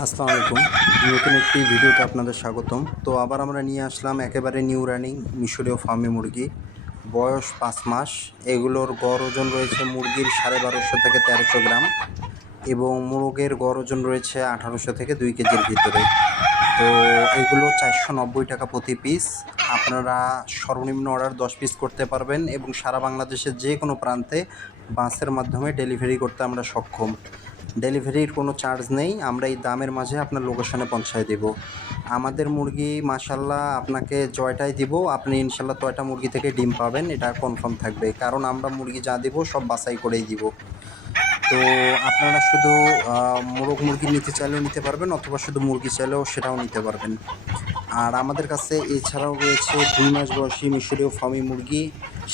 আসসালামু আলাইকুম নতুন একটি ভিডিওতে আপনাদের স্বাগতম। তো আবার আমরা নিয়ে আসলাম একেবারে নিউ রানিং মিশরীয় ফার্মি মুরগি। বয়স পাঁচ মাস। এগুলোর গড় ওজন রয়েছে মুরগির সাড়ে বারোশো থেকে তেরোশো গ্রাম এবং মোরগের গড় ওজন রয়েছে আঠারোশো থেকে দুই কেজির ভিতরে। তো এগুলো চারশো নব্বই টাকা প্রতি পিস। আপনারা সর্বনিম্ন অর্ডার দশ পিস করতে পারবেন এবং সারা বাংলাদেশের যে কোনো প্রান্তে বাসের মাধ্যমে ডেলিভারি করতে আমরা সক্ষম। ডেলিভারির কোনো চার্জ নেই। আমরা এই দামের মাঝে আপনার লোকেশনে পৌঁছায় দেব। আমাদের মুরগি মাসাল্লাহ আপনাকে জয়টাই দিব। আপনি ইনশাল্লাহ তয়টা মুরগি থেকে ডিম পাবেন, এটা কনফার্ম থাকবে। কারণ আমরা মুরগি যা দিব সব বাছাই করেই দিব। তো আপনারা শুধু মোরগ মুরগি নিতে চাইলেও নিতে পারবেন অথবা শুধু মুরগি চাইলেও সেটাও নিতে পারবেন। আর আমাদের কাছে এছাড়াও রয়েছে দুই মাস বয়সী মিশরীয় ফার্মি মুরগি।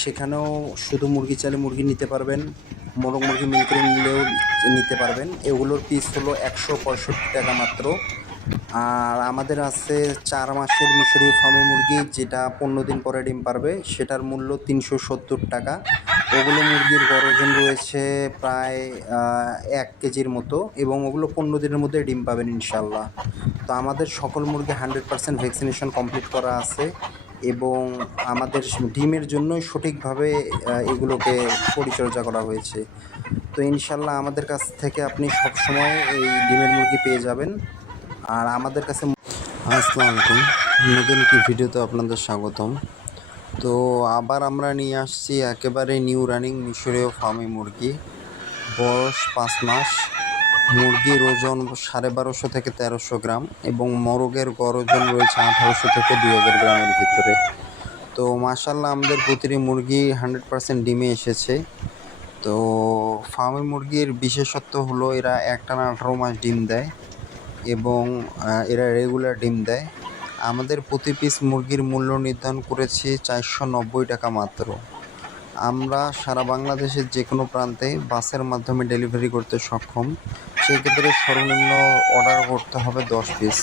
সেখানেও শুধু মুরগি চাইলে মুরগি নিতে পারবেন, মোরগ মুরগি মিল নিলেও নিতে পারবেন। এগুলোর পিস হলো একশো পঁয়ষট্টি টাকা মাত্র। আর আমাদের আছে চার মাসের মিশরীয় ফার্মি মুরগি, যেটা পনেরো দিন পরে ডিম পারবে, সেটার মূল্য তিনশো সত্তর টাকা। ওগুলো মুরগির গড় ওজন রয়েছে প্রায় এক কেজির মতো, এবং ওগুলো পনেরো দিনের মধ্যে ডিম পাবেন ইনশাল্লাহ তো আমাদের সকল মুরগি হান্ড্রেড পার্সেন্ট ভ্যাকসিনেশন কমপ্লিট করা আছে, এবং আমাদের ডিমের জন্যই সঠিকভাবে এগুলোকে পরিচর্যা করা হয়েছে। তো ইনশাল্লাহ আমাদের কাছ থেকে আপনি সব সময় এই ডিমের মুরগি পেয়ে যাবেন। আর আমাদের কাছে আসসালামু আলাইকুম। নতুন একটি ভিডিওতে আপনাদের স্বাগতম। তো আবার আমরা নিয়ে আসছি একেবারে নিউ রানিং মিশরীয় ফার্মি মুরগি। বয়স পাঁচ মাস। মুরগির ওজন সাড়ে বারোশো থেকে তেরোশো গ্রাম এবং মোরগের গড় ওজন রয়েছে আঠারোশো থেকে দুই হাজার গ্রামের ভিতরে। তো মাসাল্লাহ আমাদের প্রতিটি মুরগি হান্ড্রেড পার্সেন্ট ডিমে এসেছে। তো ফার্মি মুরগির বিশেষত্ব হলো এরা একটানা আঠারো মাস ডিম দেয়। এবং এরা রেগুলার ডিম দেয়। আমাদের প্রতি পিস মুরগির মূল্য নির্ধারণ করেছি চারশো নব্বই টাকা মাত্র। আমরা সারা বাংলাদেশের যে কোনো প্রান্তে বাসের মাধ্যমে ডেলিভারি করতে সক্ষম। সেক্ষেত্রে সর্বনিম্ন অর্ডার করতে হবে দশ পিস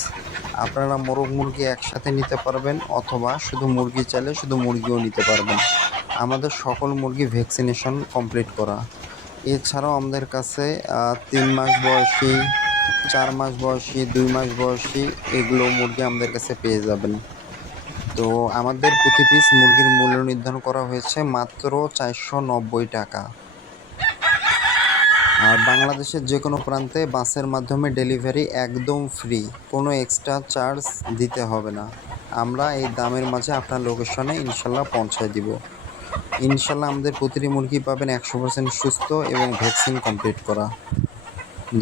আপনারা মোরগ মুরগি একসাথে নিতে পারবেন অথবা শুধু মুরগি চাইলে শুধু মুরগিও নিতে পারবেন। আমাদের সকল মুরগি ভ্যাকসিনেশন কমপ্লিট করা। এছাড়াও আমাদের কাছে তিন মাস বয়সী চার মাস বয়সী, দুই মাস বয়সী এগুলো মুরগি আমাদের কাছে পেয়ে যাবেন। তো আমাদের প্রতি পিস মুরগির মূল্য নির্ধারণ করা হয়েছে মাত্র চারশো নব্বই টাকা। আর বাংলাদেশের যে কোনো প্রান্তে বাসের মাধ্যমে ডেলিভারি একদম ফ্রি কোনো এক্সট্রা চার্জ দিতে হবে না। আমরা এই দামের মাঝে আপনার লোকেশনে ইনশাল্লাহ পৌঁছায় দিব। ইনশাল্লাহ আমাদের প্রতিটি মুরগি পাবেন একশো পার্সেন্ট সুস্থ এবং ভ্যাকসিন কমপ্লিট করা।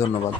ধন্যবাদ।